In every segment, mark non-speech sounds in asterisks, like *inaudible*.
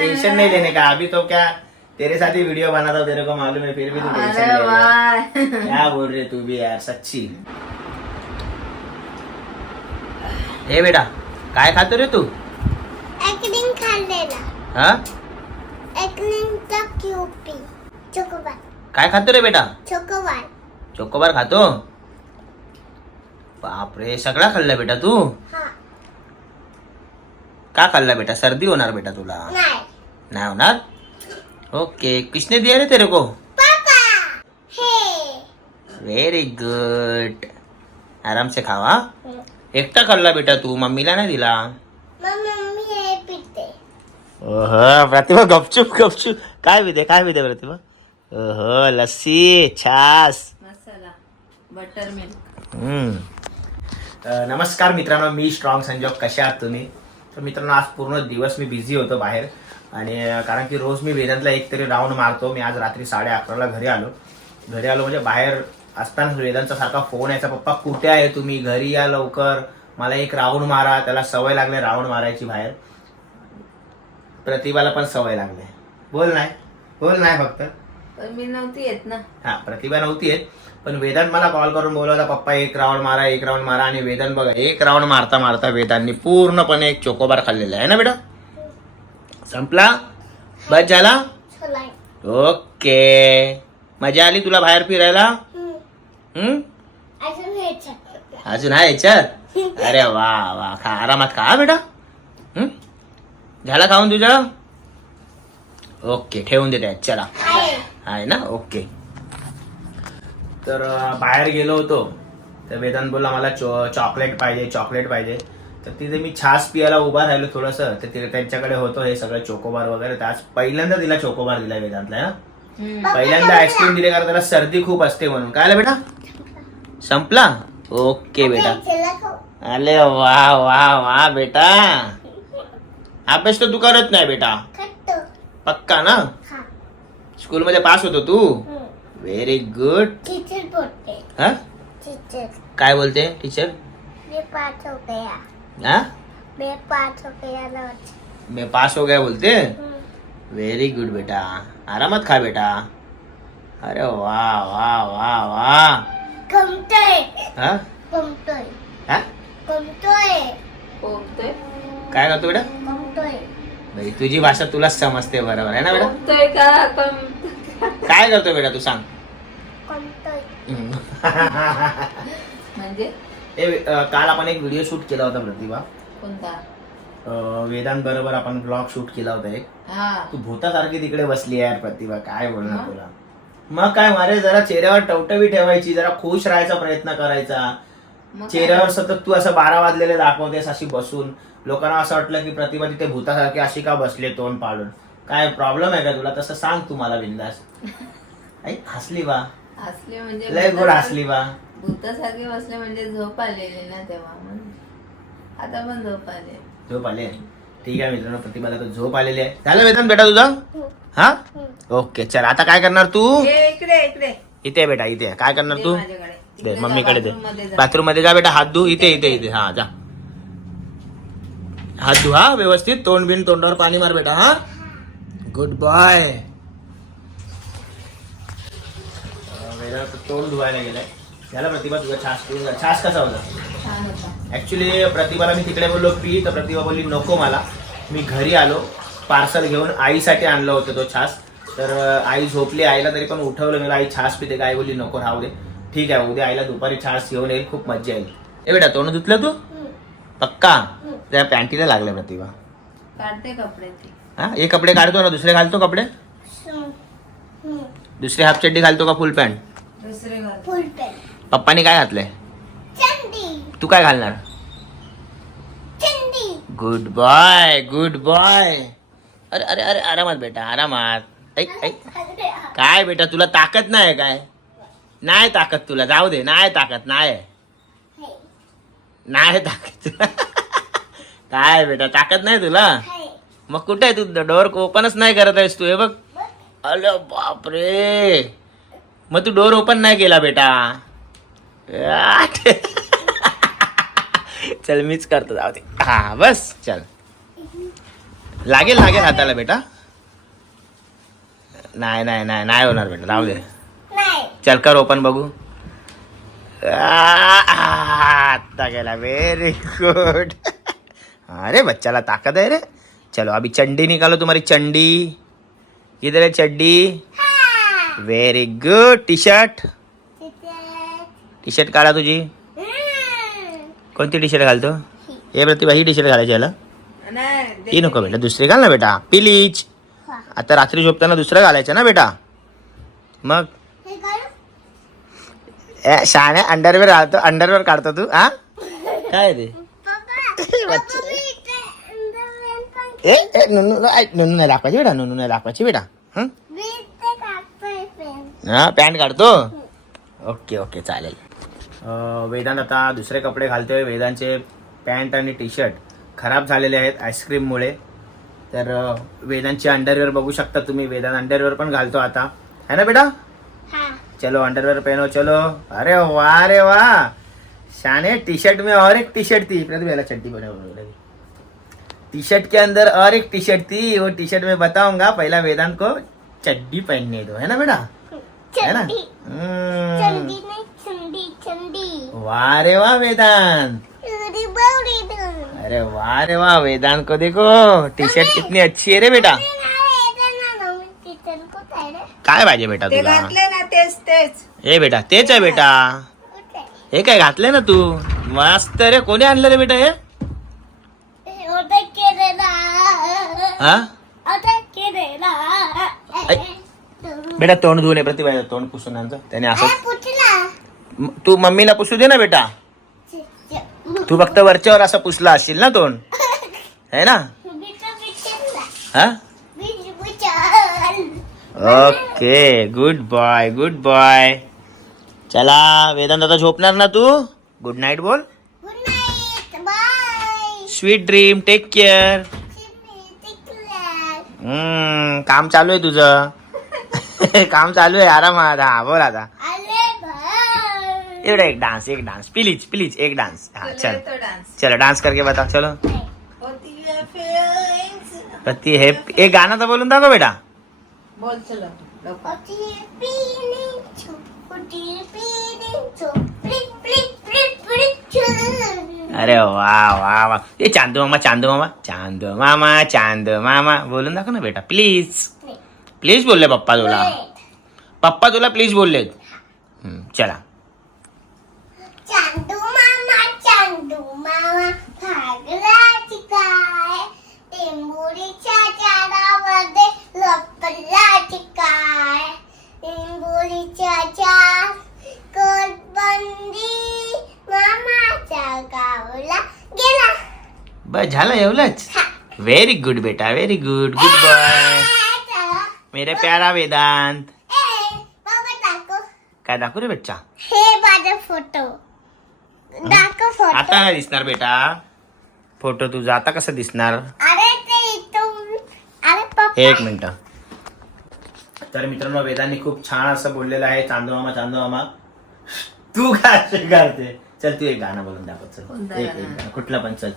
Tension नहीं लेने का। अभी तो क्या तेरे साथ ही वीडियो बनाता हूँ तेरे को मालूम है फिर भी तू टेंशन ले रही है। क्या बोल रही तू भी यार सच्ची। हे बेटा काय खातो रे तू? एकलिंग खाल्लेला हा? एकलिंगचा क्यूपी चोकोबार। काय खातो रे बेटा? चोकोबार। चोकोबार खातो? बापरे सगळा खाल्ला बेटा तू? हा। का खाल्ला बेटा? सर्दी होणार बेटा तुला? नाही। नाही होणार ओके किसने दिया रे तेरे को. पापा हे. व्हेरी गुड आराम से खावा एकटा खाल्ला बेटा तू मम्मीला नाही दिला? हे पिते. ओह प्रतिभा गपचूप गपचूप. काय विधे काय विधे प्रतिभा? ओह लस्सी छास. मसाला बटर मिल्क नमस्कार मित्रांनो मी स्ट्रॉंग संजोग. कशा आहात तुम्ही? तर मित्रांनो आज पूर्ण दिवस मी बिझी होतो बाहेर. आणि कारण की रोज मी वेदांतला एक तरी राऊंड मारतो. मी आज रात्री साडे अकराला घरी आलो. घरी आलो म्हणजे बाहेर असताना वेदांचा सारखा फोन यायचा पप्पा कुठे आहे तुम्ही? घरी या लवकर. मला एक राऊंड मारा. त्याला सवय लागली राऊंड मारायची बाहेर. प्रतिभाला पण सवय लागली. बोल नाही. बोल नाही फक्त. पण मी नव्हती येत ना. हा प्रतिभा नव्हती येत पण वेदांत मला कॉल करून बोलवला पप्पा एक राऊंड मारा एक राऊंड मारा. आणि वेदांत बघा एक राऊंड मारता मारता वेदांनी पूर्णपणे एक चोकोबार खाल्लेला आहे ना बेटा? संपला? बस झाला? ओके. मजा आली तुला बाहेर फिरायला? हम्म? अजून आहे याच्यात? अरे वा वा. खा आरामात खा बेटा. हम्म? झाला खाऊन तुझा? ओके ठेवून दे त्यात चला आहे ना? ओके तर बाहेर गेलो होतो. तर वेदांत बोलला मला चॉ चॉकलेट पाहिजे चॉकलेट पाहिजे. तर तिथे मी छास पियाला उभा राहिलो थोडंसं. तर तिथे त्यांच्याकडे होतं हे सगळं चोकोबार वगैरे. तर आज पहिल्यांदा तिला चोकोबार दिला वेदांतला ना. पहिल्यांदा आईस्क्रीम दिले कारण त्याला सर्दी खूप असते म्हणून. काय आलं बेटा? संपला? ओके बेटा. अरे वा वा वा बेटा. अभ्यास तर तू करत नाही बेटा. पक्का ना? हा स्कूलमध्ये पास होतो तू? व्हेरी गुड टीचर बोलते. हा? टीचर काय बोलते? टीचर मैं पास हो गया. हा? मैं पास हो गया रोज मैं पास हो गया बोलते? व्हेरी गुड बेटा. आरामात खा बेटा. अरे वा वा वा वा. कमतोय हा? कमतोय हा? कमतोय पोगतोय काय करतो बेटा? कमतोय बाई, तुझी भाषा तुलाच समजते बरोबर आहे ना बेटा? पोगतोय का? कम काय करतो बेटा तू सांग. हम्म. म्हणजे? ए, अ, काल आपण एक व्हिडिओ शूट केला होता प्रतिभा. कोणता? वेदांत बरोबर आपण ब्लॉग शूट केला होता एक. हा. तू भूतासारखी तिकडे बसली आहे यार प्रतिभा काय बोलणार मग? तुला? मग काय मारे जरा चेहऱ्यावर टवटवी ठेवायची जरा खुश राहायचा प्रयत्न करायचा? चेहऱ्यावर सतत तू असं बारा वाजलेले दाखवतेस अशी बसून. लोकांना असं वाटलं की प्रतिभा तिथे भूतासारखी अशी का बसले तोंड पाडून? काय प्रॉब्लेम आहे का तुला? तसं सांग तू मला बिंदास. *laughs* आई हसली बा. हसले म्हणजे लय गोड हसली बा. भूतासारखे बसले म्हणजे झोप आलेली ना तेव्हा. आता पण झोप आले. झोप आले ठीक आहे मित्रांनो प्रतिभाला तर झोप आलेली आहे. झालं वेतन बेटा तुझं? हा. ओके चल. आता काय करणार तू? इकडे इकडे. इथे आहे बेटा इथे आहे. काय करणार तू? माझ्याकडे. दे मम्मीकडे दे. बाथरूममध्ये जा बेटा हात धु इथे इथे इथे. हा जा. हात धु हा व्यवस्थित. तोंड बिन तोंडावर पाणी मार बेटा हा. गुड बॉय तोंड धुवायला गेलाय. झाला प्रतिभा तुझा छास पिऊन. छास कसा होता? ऍक्च्युली प्रतिभाला मी तिकडे बोललो पी. तर प्रतिभा बोलली नको मला. मी घरी आलो पार्सल घेऊन आईसाठी आणलं होतं तो छास. तर आई झोपली आईला तरी पण उठवलं मला आई छास पिते. काय बोलली नको राहू दे. ठीक आहे उद्या आईला दुपारी छास घेऊन येईल खूप मज्जा येईल. ए बेटा तोंड धुतलं तू? पक्का? त्या पॅन्टीला लागलं प्रतिभा. काढते कपडे ती. हा? हे कपडे काढतो ना दुसरे घालतो कपडे? दुसरी हाफ चड्डी घालतो का फुल पॅन्ट? दुसरे घर फुल पेन पप्पानी काय घातलंय? चंदी तू काय घालणार? चंदी गुड बॉय गुड बॉय अरे अरे अरे आरामात बेटा आरामात. ऐक ऐक. काय बेटा तुला ताकद नाही काय? नाही ताकद तुला जाऊ दे नाही ताकद नाही नाही ताकद तुला. काय बेटा ताकद नाही तुला? मग कुठे आहे तू? डोअर ओपनच नाही करत आहेस तू हे बघ. अरे बापरे. मग तू डोअर ओपन नाही केला बेटा. चल मीच करतो जाऊ दे. हा बस चल. लागेल लागेल हाताला बेटा. नाही नाही नाही नाही होणार बेटा राहू दे. चल कर ओपन बघू. आ, आता गेला. व्हेरी गुड अरे बच्चाला ताकद है रे. चलो अभी चंडी निकालो तुम्हारी चंडी. इधर है चड्डी very good T shirt T shirt काढा तुझी. कोणती टी शर्ट घालतो? हे. प्रतिभा ही टी शर्ट घालायची याला. नाही. ही नको बेटा दुसरी घाल ना बेटा. पिलीच. आता रात्री झोपताना दुसरं घालायचं ना बेटा. मग? ए, शहाण्या अंडरवेअर घालतो अंडरवेअर काढतो तू हा काय ए ए नुनू नुनू नाही दाखवायची बेटा नुनू नाही दाखवायची बेटा हं? हा पॅन्ट काढतो ओके ओके चालेल वेदांत आता दुसरे कपडे घालतोय वेदांचे पॅन्ट आणि टी शर्ट खराब झालेले आहेत आईस्क्रीममुळे तर अ, वेदांचे अंडरवेअर बघू शकता तुम्ही वेदांत अंडरवेअर पण घालतो आता है ना बेटा. चलो अंडरवेयर पहनो चलो। अरे वाह अरे वाह। शाने टी शर्ट में और एक टी शर्ट थी प्रतिभा चड्डी बना टी शर्ट के अंदर और एक टी शर्ट थी। वो टी शर्ट में बताऊंगा पहला वेदांत को चड्डी पहनने दो। है ना बेटा? है ना? वाह रे वाह वेदांत. अरे वाह रे वाह वेदांत को देखो। टी शर्ट कितनी अच्छी है रे बेटा अरे नाही, ते ना नवीन किचन कुठे आहे रे? काय पाहिजे बेटा ते तुला घातले ना तेच तेच ए बेटा तेच आहे बेटा? हे काय घातलंय ना तू मस्त रे कोणी आणलं रे बेटा हे हे. हा. बेटा तोंड धुवून ये प्रतिभा तोंड पुसून आणतो त्याने असं तू मम्मीला पुसू दे ना बेटा तू फक्त वरच्यावर असं पुसला असशील ना तोंड है ना. हा. Okay good boy good boy चला वेदांत आता झोपणार ना तू? गुड नाईट बोल. Sweet dream take care. हम्म काम चालू आहे तुझं. *laughs* काम चालू आहे आरामात हा बोल आता. एवढा एक डान्स एक डान्स प्लीज प्लीज एक डान्स हा चल. चलो डान्स करके बता चलो. होती है हे एक गाणं तर बोलून दाखव बेटा. बोल चलो. अरे वा वा वा. ए चांदू मामा चांदू मामा चांदू मामा चांदू मामा. बोलून दाखव ना बेटा प्लीज. प्लीज बोलले पप्पा तुला. पप्पा तुला प्लीज बोललेत. हम्म, चला चांदू मामा चांदू मामा भागला काय टेंबुरीच्या झाडामध्ये लपला काय? टेंबुरीच्या झाड कोटबंदी मामाच्या गावला गेला. बस झालं एवढंच? व्हेरी गुड बेटा व्हेरी गुड गुड बॉय मेरे प्यारा वेदांत. ए, बाबा दाखव. काय दाखवू रे बच्चा? हे माझा फोटो. दाखव फोटो. आता नाही दिसणार बेटा. फोटो तुझा आता कसं दिसणार अरे ते इथून अरे पप्पा एक मिनिट. तर मित्रांनो वेदांनी खूप छान असं बोललेलं आहे चांदू मामा चांदू मामा. तू काय असे करते चल तू एक गाणं बोलून दाखव चल. कोणतं एक गाणं? एक गाणं? कुठलं पण चल.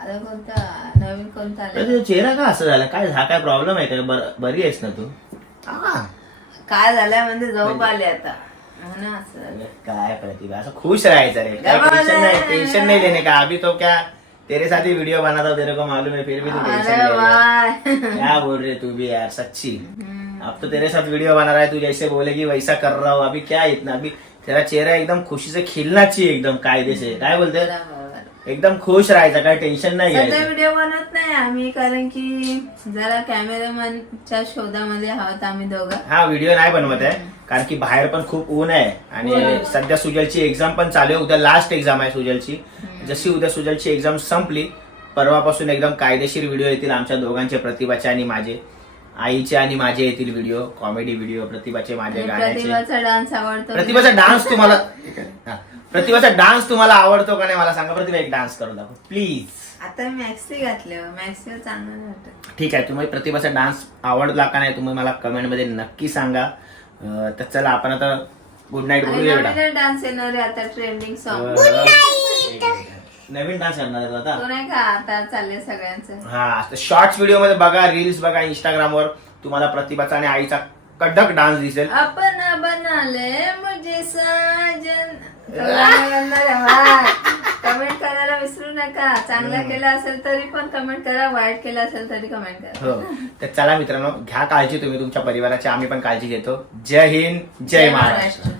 आता कोणता? नवीन कोणता अरे आला तुझा चेहरा का असं झाला? काय हा काय प्रॉब्लेम आहे का? बर- बरी आहेस ना तू? आ, काय झालंय म्हणजे झोप आले आता. म्हणून असं झालं. काय प्रतिभा असं खुश राहायचं रे. काय टेंशन नाही. टेंशन नहीं लेने का? अभी तो क्या तेरे साथ ही वीडियो बनाता हूँ, तेरे को मालूम है फिर भी तू टेंशन ले रहा है। क्या बोल रहे तू भी यार सच्ची। अब तो तेरे साथ वीडियो बना रहा है तू जैसे बोलेगी वैसा कर रहा हूँ। अभी क्या इतना अभी तेरा चेहरा एकदम खुशी से खिलना चाहिए एकदम कायदे से। काय बोलते. एकदम खुश राहायचं काय टेन्शन नाही सध्या व्हिडिओ बनवत नाही आम्ही कारण की जरा कॅमेरामॅनच्या शोधामध्ये आहोत आम्ही दोघं. हा व्हिडिओ नाही बनवत आहे कारण की बाहेर पण खूप ऊन आहे. आणि सध्या सुजलची एक्झाम पण चालू आहे उद्या लास्ट एक्झाम आहे सुजलची. जशी उद्या सुजलची एक्झाम संपली परवापासून एकदम कायदेशीर व्हिडिओ येतील आमच्या दोघांचे प्रतिभाचे आणि माझे. आईचे आणि माझे येतील व्हिडिओ कॉमेडी व्हिडिओ प्रतिभाचे माझे आणि गाण्याचे. प्रतिभाचा डान्स आवडतो प्रतिभाचा डान्स तुम्हाला हा. प्रतिभाचा डान्स तुम्हाला आवडतो का नाही मला सांगा. प्रतिभा एक डान्स करून दाखव. प्लीज आता मी मॅक्सी घातले मॅक्सी चांगलं वाटत. ठीक आहे तुम्ही प्रतिभाचा डान्स आवडला का नाही तुम्ही मला कमेंटमध्ये नक्की सांगा. अं, तर चला आपण आता गुड नाईट आणि बोलूया बेटा. डान्स येणार आहे आता ट्रेंडिंग सॉन्ग अं, नवीन डान्स करणार आहे तो आता नाही का? आता चाललंय सगळ्यांचं. हा शॉर्ट्स व्हिडिओमध्ये बघा रील्स बघा इंस्टाग्रामवर तुम्हाला प्रतिभाचा आणि आईचा कडक डान्स दिसेल. आपण बनाले मुझे साजन. *laughs* कमेंट करायला विसरू नका. चांगला केला असेल तरी पण कमेंट करा. वाईट केला असेल तरी कमेंट करा. हो. तर चला मित्रांनो घ्या काळजी तुम्ही तुमच्या परिवाराची. आम्ही पण काळजी घेतो. जय हिंद जय महाराष्ट्र.